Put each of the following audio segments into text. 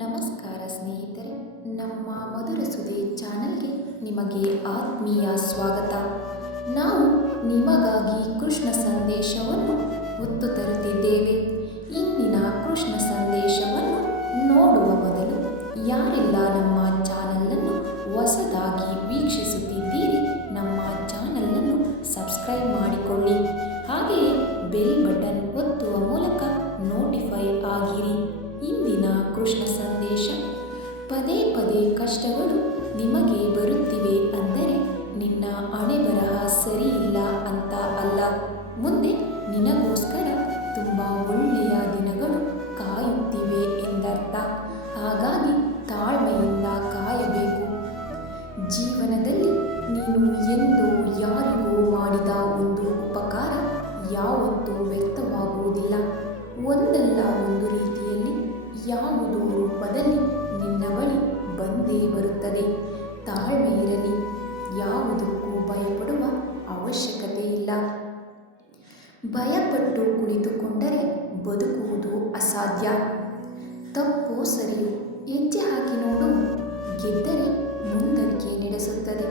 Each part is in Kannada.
ನಮಸ್ಕಾರ ಸ್ನೇಹಿತರೆ, ನಮ್ಮ ಮಧುರ ಸುದ್ದಿ ಚಾನಲ್ಗೆ ನಿಮಗೆ ಆತ್ಮೀಯ ಸ್ವಾಗತ. ನಾವು ನಿಮಗಾಗಿ ಕೃಷ್ಣ ಸಂದೇಶವನ್ನು ಹೊತ್ತು ತರುತ್ತಿದ್ದೇವೆ. ಇಂದಿನ ಕೃಷ್ಣ ಸಂದೇಶವನ್ನು ನೋಡುವ ಮೊದಲು ಯಾರೆಲ್ಲ ನಮ್ಮ ಚಾನಲನ್ನು ಹೊಸದಾಗಿ ವೀಕ್ಷಿಸುತ್ತಿದ್ದೀರಿ, ನಮ್ಮ ಚಾನಲನ್ನು ಸಬ್ಸ್ಕ್ರೈಬ್ ಮಾಡಿಕೊಳ್ಳಿ. ಹಾಗೆಯೇ ಬೆಲ್ ಬಟನ್ ಒತ್ತುವ ಮೂಲಕ ನೋಟಿಫೈ ಆಗಿರಿ. ಇಂದಿನ ಕೃಷ್ಣ ಸಂದೇಶ: ಪದೇ ಪದೇ ಕಷ್ಟಗಳು ನಿಮಗೆ ಬರುತ್ತಿವೆ ಅಂದರೆ ನಿನ್ನ ಹಣೆಬರಹ ಸರಿ ಇಲ್ಲ ಅಂತ ಅಲ್ಲ. ಮುಂದೆ ನಿನಗೋಸ್ಕರ ತುಂಬ ಒಳ್ಳೆಯ ದಿನಗಳು ಕಾಯುತ್ತಿವೆ ಎಂದರ್ಥ. ಹಾಗಾಗಿ ತಾಳ್ಮೆಯಿಂದ ಕಾಯಬೇಕು. ಜೀವನದಲ್ಲಿ ನೀನು ಎಂದೂ ಯಾರಿಗೂ ಮಾಡಿದ ಒಂದು ಉಪಕಾರ ಯಾವತ್ತೂ ವ್ಯರ್ಥವಾಗುವುದಿಲ್ಲ. ಒಂದಲ್ಲ ಒಂದು ರೀತಿಯಲ್ಲಿ ಯಾವುದೋ ರೂಪದಲ್ಲಿ ನಿನ್ನ ಬಳಿ ಬಂದೇ ಬರುತ್ತದೆ. ತಾಳ್ಮೆ ಇರಲಿ. ಯಾವುದಕ್ಕೂ ಭಯಪಡುವ ಅವಶ್ಯಕತೆ ಇಲ್ಲ. ಭಯಪಟ್ಟು ಕುಳಿತುಕೊಂಡರೆ ಬದುಕುವುದು ಅಸಾಧ್ಯ. ತಪ್ಪೋ ಸರಿಯೋ ಹೆಜ್ಜೆ ಹಾಕಿ ನೋಡು. ಗೆದ್ದರೆ ಮುಂದಕ್ಕೆ ನಡೆಸುತ್ತದೆ,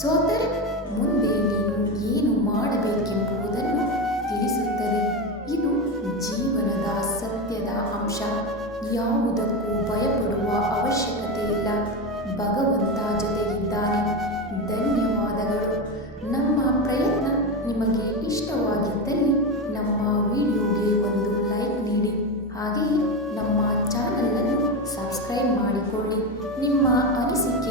ಸೋತರೆ ಮುಂದೆ ನೀನು ಏನು ಮಾಡಬೇಕೆಂಬುದನ್ನು ತಿಳಿಸುತ್ತದೆ. ಇದು ಜೀವನದ ಸತ್ಯದ ಅಂಶ. ಯಾವುದಕ್ಕೂ ಭಯಪಡುವ ಅವಶ್ಯಕತೆ ಇಲ್ಲ. ಭಗವಂತ ಜೊತೆಗಿದ್ದಾನೆ. ಧನ್ಯವಾದಗಳು. ನಮ್ಮ ಪ್ರಯತ್ನ ನಿಮಗೆ ಇಷ್ಟವಾಗಿದ್ದಲ್ಲಿ ನಮ್ಮ ವಿಡಿಯೋಗೆ ಒಂದು ಲೈಕ್ ನೀಡಿ. ಹಾಗೆಯೇ ನಮ್ಮ ಚಾನಲನ್ನು ಸಬ್ಸ್ಕ್ರೈಬ್ ಮಾಡಿಕೊಳ್ಳಿ. ನಿಮ್ಮ ಅನಿಸಿಕೆ